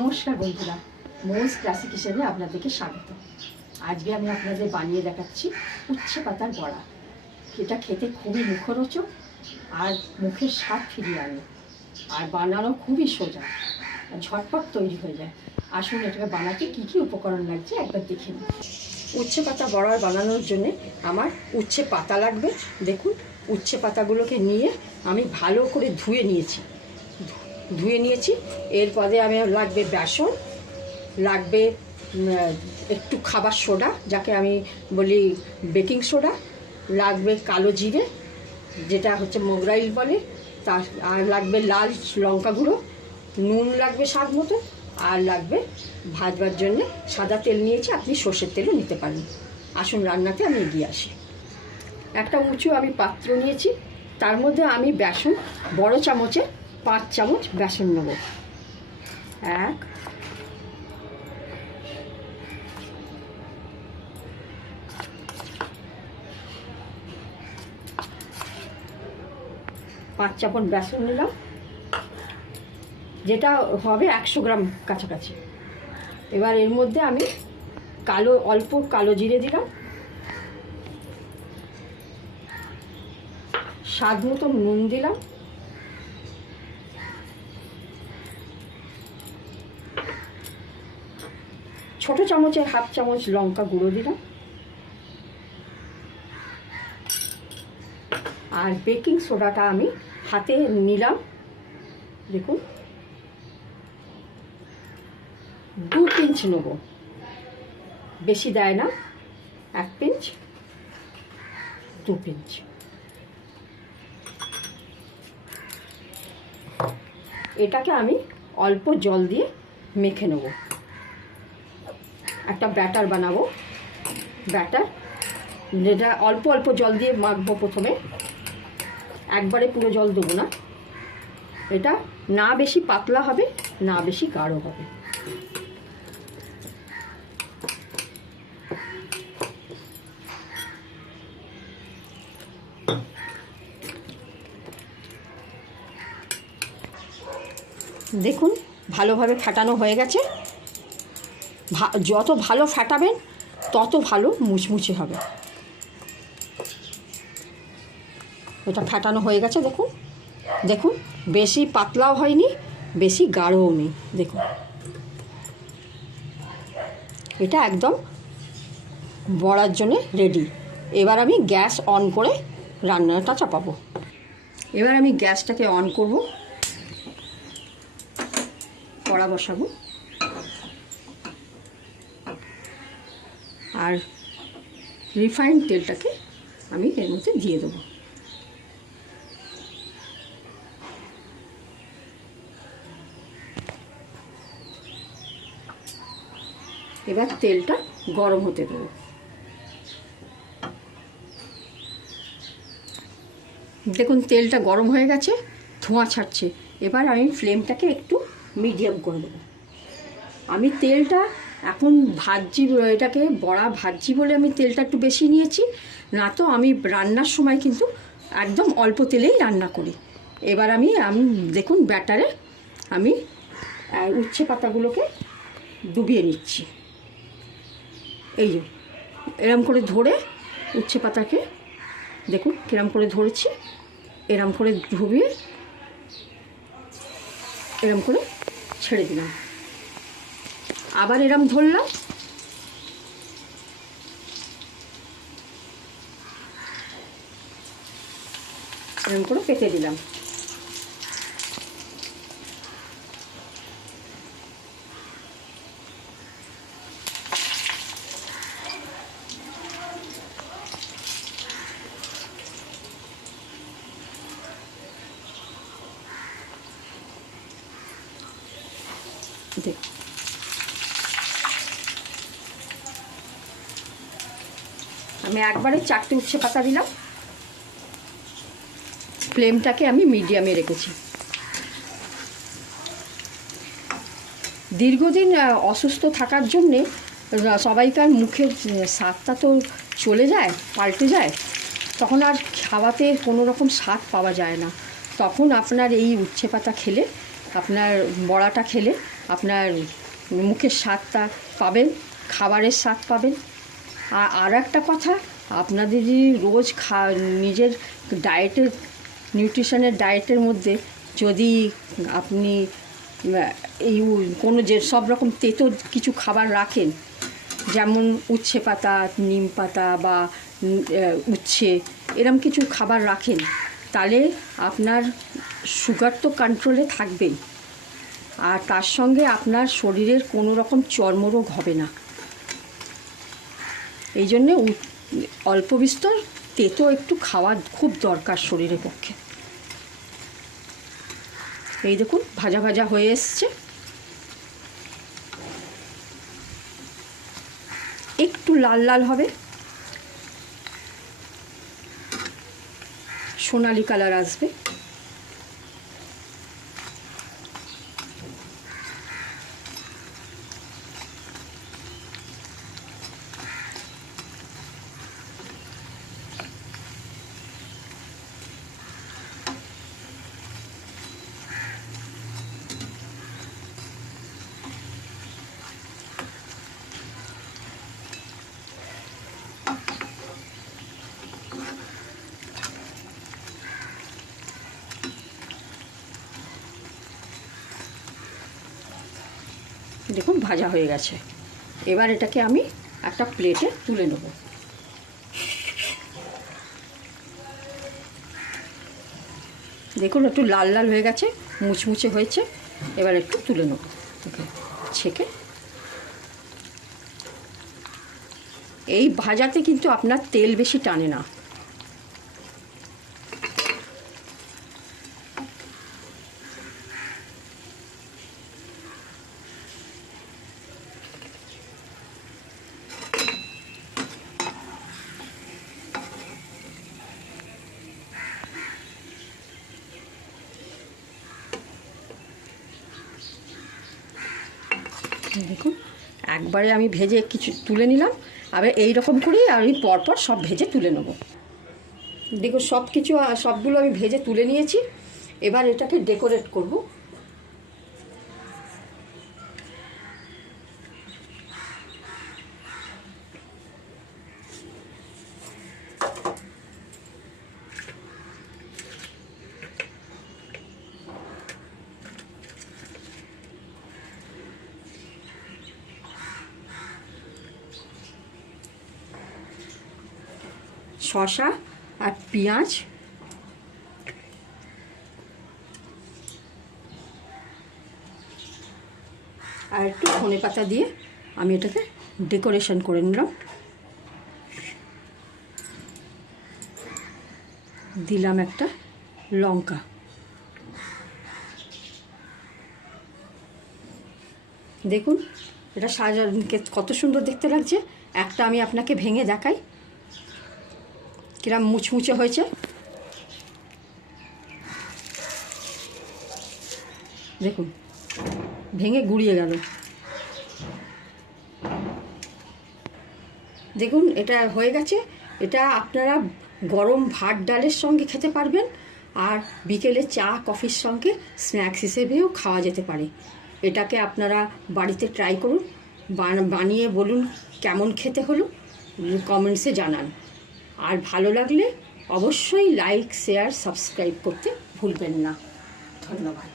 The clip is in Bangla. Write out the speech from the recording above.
নমস্কার বন্ধুরা, মোজ ক্লাসিক হিসেবে আপনাদেরকে স্বাগত। আজকে আমি আপনাদের বানিয়ে দেখাচ্ছি উচ্ছে পাতার বড়া। এটা খেতে খুবই মুখরোচক আর মুখের স্বাদ ফিরিয়ে আনে, আর বানানো খুবই সোজা, ঝটপট তৈরি হয়ে যায়। আসুন এটাকে বানাতে কী কী উপকরণ লাগছে একবার দেখে নিন। উচ্ছে পাতা বড়া বানানোর জন্যে আমার উচ্ছে পাতা লাগবে। দেখুন, উচ্ছে পাতাগুলোকে নিয়ে আমি ভালো করে ধুয়ে নিয়েছি। এরপরে আমি লাগবে বেসন, লাগবে একটু খাবার সোডা, যাকে আমি বলি বেকিং সোডা, লাগবে কালো জিরে যেটা হচ্ছে মোগরাইল বলে, আর লাগবে লাল লঙ্কা গুঁড়ো, নুন লাগবে স্বাদ মতো, আর লাগবে ভাজবার জন্য সাদা তেল নিয়েছি, আপনি সর্ষের তেলও নিতে পারেন। আসুন রান্নাতে আমি এগিয়ে আসি। একটা উঁচু আমি পাত্র নিয়েছি, তার মধ্যে আমি বেসন বড় চামচে 5 চামচ বেসন নেব। 1 5 চামচ বেসন নিলাম, যেটা হবে 100 গ্রাম কাছাকাছি। এবার এর মধ্যে আমি অল্প কালো জিরে দিলাম, স্বাদ মতো নুন দিলাম, ছোট চামচের 1/2 চামচ লঙ্কা গুঁড়ো দিলাম, আর বেকিং সোডাটা আমি হাতে নিলাম। দেখুন, 2 পিঞ্চ নেব, বেশি দেয় না, 1 পিঞ্চ 2 পিঞ্চ। এটাকে আমি অল্প জল দিয়ে মেখে নেব। একটা ব্যাটার বানাবো, যেটা অল্প অল্প জল দিয়ে মাখবো। প্রথমে একবারে পুরো জল দেবো না, এটা না বেশি পাতলা হবে না বেশি গাঢ় হবে। দেখুন, ভালোভাবে ফাটানো হয়ে গেছে। যত ভালো ফাটাবেন তত ভালো মুচমুচে হবে। এটা ফাটানো হয়ে গেছে। দেখুন দেখুন, বেশি পাতলাও হয়নি, বেশি গাঢ়ও নেই। দেখুন, এটা একদম বড়ার জন্যে রেডি। এবার আমি গ্যাস অন করে রান্নাটা চাপাবো। এবার আমি গ্যাসটাকে অন করব, কড়া বসাবো, আর রিফাইন্ড তেলটাকে আমি এর মধ্যে দিয়ে দেবো। এবার তেলটা গরম হতে দেবো। দেখুন, তেলটা গরম হয়ে গেছে, ধোঁয়া ছাড়ছে। এবার আমি ফ্লেমটাকে একটু মিডিয়াম করে দেবো। আমি তেলটা এখন ভাজছি, এটাকে বড়া ভাজছি বলে আমি তেলটা একটু বেশি নিয়েছি, না তো আমি রান্নার সময় কিন্তু একদম অল্প তেলেই রান্না করি। এবার আমি দেখুন, ব্যাটারে আমি উচ্ছে পাতাগুলোকে ডুবিয়ে নিচ্ছি। এই যে এরম করে ধরে উচ্ছে পাতাকে দেখুন কিরম করে ধরেছি, এরম করে ডুবিয়ে এরম করে ছেড়ে দিলাম। আবার এরম ধরলাম, এরম করে পেতে দিলাম। দেখ, আমি একবারে 4টে উচ্ছে পাতা দিলাম। ফ্লেমটাকে আমি মিডিয়ামে রেখেছি। দীর্ঘদিন অসুস্থ থাকার জন্যে সবাইকার মুখের স্বাদটা তো চলে যায়, পাল্টে যায়, তখন আর খাওয়াতে কোনো রকম স্বাদ পাওয়া যায় না। তখন আপনার এই উচ্ছে পাতা খেলে আপনার বড়াটা খেলে আপনার মুখের স্বাদটা পাবেন, খাবারের স্বাদ পাবেন। আর একটা কথা, আপনাদের যদি রোজ নিজের ডায়েটের নিউট্রিশনের ডায়েটের মধ্যে যদি আপনি এই কোনো যে সব রকম তেতো কিছু খাবার রাখেন, যেমন উচ্ছে পাতা, নিম পাতা বা উচ্ছে, এরম কিছু খাবার রাখেন, তাহলে আপনার সুগার তো কন্ট্রোলে থাকবেই, আর তার সঙ্গে আপনার শরীরের কোনো রকম চর্মরোগ হবে না। এই জন্যে অল্প বিস্তর তেতো একটু খাওয়া খুব দরকার শরীরের পক্ষে। এই দেখুন ভাজা ভাজা হয়ে এসছে, একটু লাল লাল হবে, সোনালি কালার আসবে। দেখুন ভাজা হয়ে গেছে। এবার এটাকে আমি একটা প্লেটে তুলে নেব। দেখুন একটু লাল লাল হয়ে গেছে, মুচমুচে হয়েছে। এবার একটু তুলে নেব ছেঁকে। এই ভাজাতে কিন্তু আপনার তেল বেশি টানে না। দেখুন একবারে আমি ভেজে কিছু তুলে নিলাম, আবার এই রকম করেই আমি পরপর সব ভেজে তুলে নেব। দেখুন সবগুলো আমি ভেজে তুলে নিয়েছি। এবার এটাকে ডেকোরেট করব। শসা আর পেঁয়াজ আর একটু ধনে পাতা দিয়ে আমি এটাকে ডেকোরেশন করে নিলাম। দিলাম একটা লঙ্কা। দেখুন এটা সাজানকে কত সুন্দর দেখতে লাগছে। একটা আমি আপনাকে ভেঙে দেখাই কিরম মুচমুচে হয়েছে। দেখুন ভেঙে গুড়িয়ে গেল। দেখুন এটা হয়ে গেছে। এটা আপনারা গরম ভাত ডালের সঙ্গে খেতে পারবেন, আর বিকেলে চা কফির সঙ্গে স্ন্যাক্স হিসেবেও খাওয়া যেতে পারে। এটাকে আপনারা বাড়িতে ট্রাই করুন, বানিয়ে বলুন কেমন খেতে হলো, কমেন্টসে জানান। আর ভালো লাগলে অবশ্যই লাইক, শেয়ার, সাবস্ক্রাইব করতে ভুলবেন না। ধন্যবাদ।